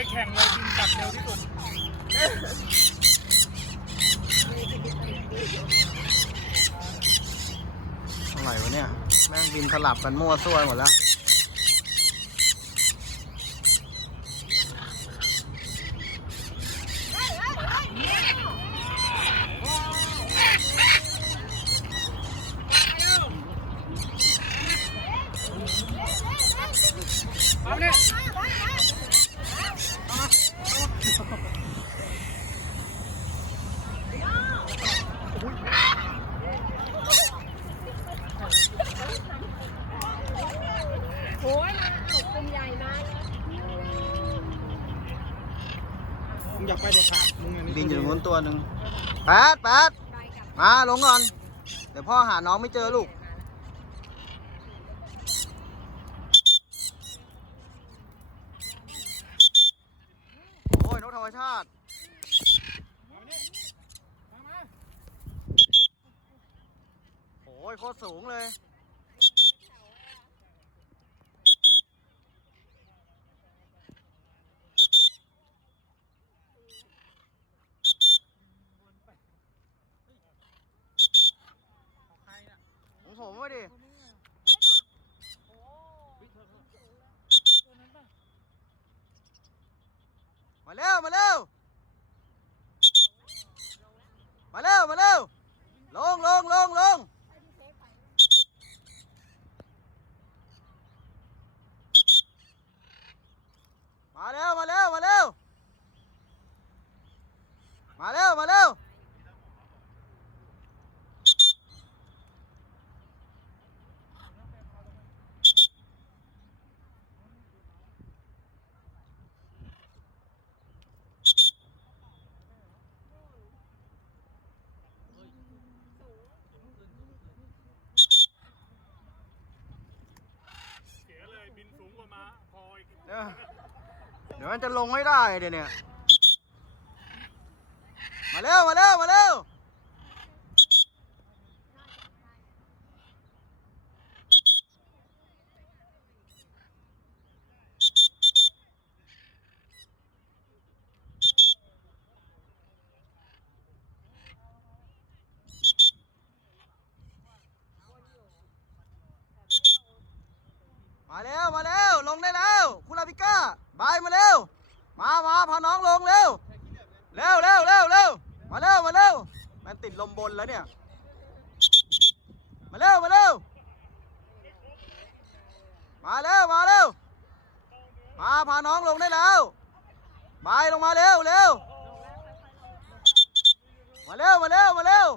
ไปแข่งเลยบินกลับเร็วที่สุดอะไรวะเนี่ย แม่งบินสลับกันมั่วซั่วหมดแล้ว เอาเนี่ย โอ้ยมาเอากลุ่มใหญ่มามึงอยากไปเด็ดขาดมึงอันนี้บินอยู่ตรงนู้นตัวหนึ่งแปดแปดไปกับมาลงก่อน เดี๋ยวพ่อหาน้องไม่เจอลูก โอ้ยนกธรรมชาติ โอ้ยโคตรสูงเลย ของผมวะดิมาเร็ว มาเร็ว มาเร็ว มาเร็ว ลงลงลงลงมาเร็ว มาเร็ว มาเร็ว มาเร็ว มาเร็ว เสียเลยบิน สูงกว่ามาพออีกเดี๋ยวเดี๋ยวมันจะลงไม่ได้เดี๋ยวเนี่ย มาเร็ว มาเร็ว มาเร็ว มาเร็ว มาเร็ว ลงได้แล้วคุณลาพิก้าบายมาเร็ว มามาพาน้องลงเร็ว เร็วเร็วเร็วเร็วมาเร็วมาเร็วมันติดลมบนแล้วเนี่ย มาเร็วมาเร็ว มาเร็วมาเร็ว มาพาน้องลงได้แล้วบายลงมาเร็วเร็ว มาเร็วมาเร็วมาเร็ว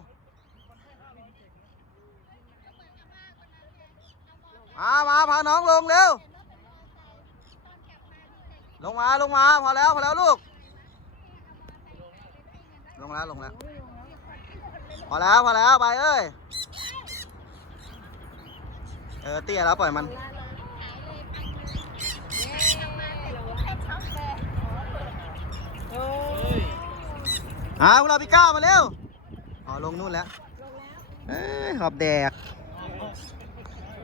มามาพาน้องลงเร็ว ลงมาลงมาพอแล้วพอแล้วลูก ลงแล้วลงแล้วพอแล้วพอแล้วไปเอ้ยเออเตี้ยแล้วปล่อยมันโอ้ยอ่าพวกเราพี่ก้าวมาเร็วอ๋อลงนู่นแล้วเอ้ยหอบแดก